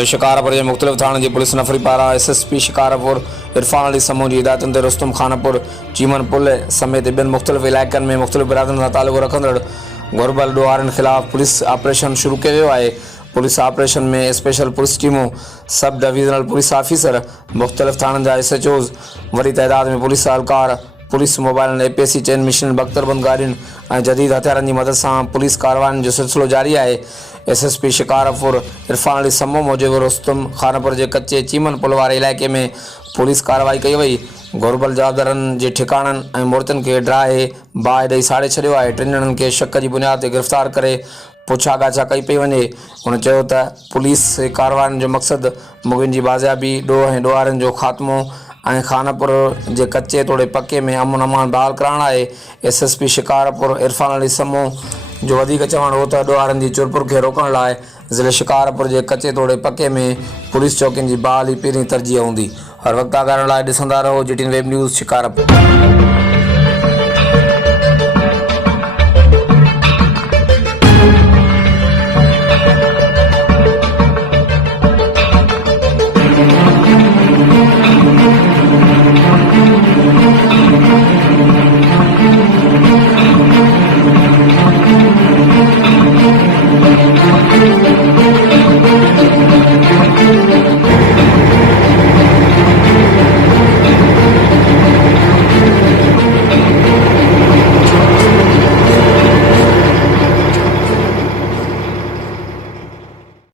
ज़िले शिकारपुर के मुख्तलिफ थाने की पुलिस नफरी पारा SSP शिकारपुर इरफान अली समूह की हिदायतुनि ते रुस्तम खानपुर चीमन पुल समेत बिन मुख्तलिफ इलाक़नि में मुख्तलिफ बिरादरनि सां तालुक़ रखंदड़ घुरबल ॾोहारनि ख़िलाफ़ पुलिस ऑपरेशन शुरू किया वियो आहे। पुलिस ऑपरेशन में स्पेशल पुलिस टीमों, सब डिवीज़नल पुलिस ऑफिसर, मुख्तलिफ थाननि जा SHOs, वॾी तइदाद में पुलिस एहलकार, police mobile APC chain machine, बख्तरबंद गाड़ियुनि ऐं जदीद हथियारनि की मदद से पुलिस कार्रवाइयुनि जो सिलसिलो जारी है। SSP शिकारपुर इरफान अली समूह मूजिब रुस्तम खानपुर के कच्चे चीमन पुल वाले इलाके में पुलिस कार्रवाई कई वई। घुरबल जवाबदारनि के ठिकाणनि ऐं मूर्तियुनि खे ड्राए बाहि ॾेई साड़े छॾियो आहे। टिनि ॼणनि खे शक की बुनियाद ते गिरफ़्तार करे पुछा गाछा कई पई वञे। हुन चयो त पुलिस कार्रवाइयुनि जो मक़सद मुग़ियुनि जी बाज़ियाबी, ॾोह ऐं ॾोहारनि जो ख़ात्मो ऐं खानपुर के कच्चे तोड़े पक्के में अमन अमान बहाल कराइणु आहे। SSP शिकारपुर इरफान अली समूह जो वधीक चवण हो त ॾोहारनि जी चुरपुर खे रोकण लाइ ज़िले शिकारपुर के कच्चे तोड़े पक्के में पुलिस चौकियुनि जी बहाली पहिरीं तरजीह हूंदी। हर वक्त आगाहण लाइ ॾिसंदा रहो GTN वेब न्यूज़ शिकारपुर।